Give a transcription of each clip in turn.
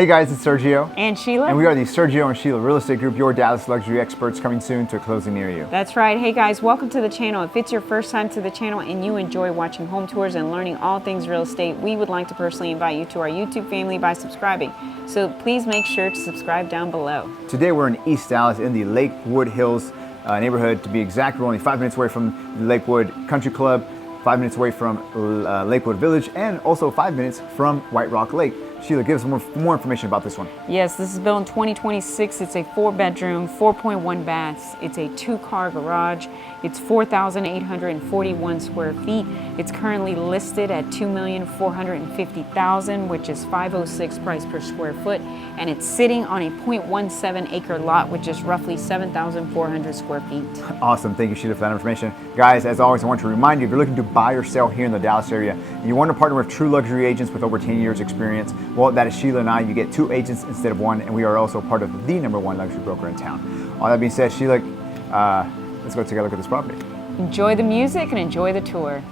Hey guys, it's Sergio. And Sheila. And we are the Sergio and Sheila Real Estate Group, your Dallas luxury experts, coming soon to a closing near you. That's right. Hey guys, welcome to the channel. If it's your first time to the channel and you enjoy watching home tours and learning all things real estate, we would like to personally invite you to our YouTube family by subscribing. So please make sure to subscribe down below. Today we're in East Dallas in the Lakewood Hills neighborhood. To be exact, we're only 5 minutes away from the Lakewood Country Club, 5 minutes away from Lakewood Village, and also 5 minutes from White Rock Lake. Sheila, give us more information about this one. Yes, this is built in 2026. It's a 4-bedroom, 4.1 baths. It's a 2-car garage. It's 4,841 square feet. It's currently listed at $2,450,000, which is $506 price per square foot. And it's sitting on a 0.17 acre lot, which is roughly 7,400 square feet. Awesome. Thank you, Sheila, for that information. Guys, as always, I want to remind you, if you're looking to buy or sell here in the Dallas area, and you want to partner with true luxury agents with over 10 years experience, well, that is Sheila and I. You get 2 agents instead of 1, and we are also part of the #1 luxury broker in town. All that being said, Sheila, let's go take a look at this property. Enjoy the music and enjoy the tour.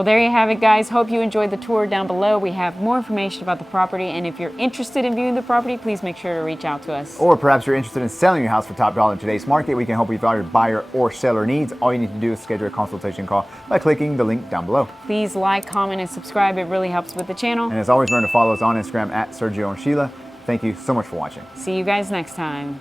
Well, there you have it, guys. Hope you enjoyed the tour. Down below we have more information about the property, and if you're interested in viewing the property, please make sure to reach out to us. Or perhaps you're interested in selling your house for top dollar in today's market. We can help you with all your buyer or seller needs. All you need to do is schedule a consultation call by clicking the link down below. Please like, comment, and subscribe. It really helps with the channel. And as always, remember to follow us on Instagram at Sergio and Sheila. Thank you so much for watching. See you guys next time.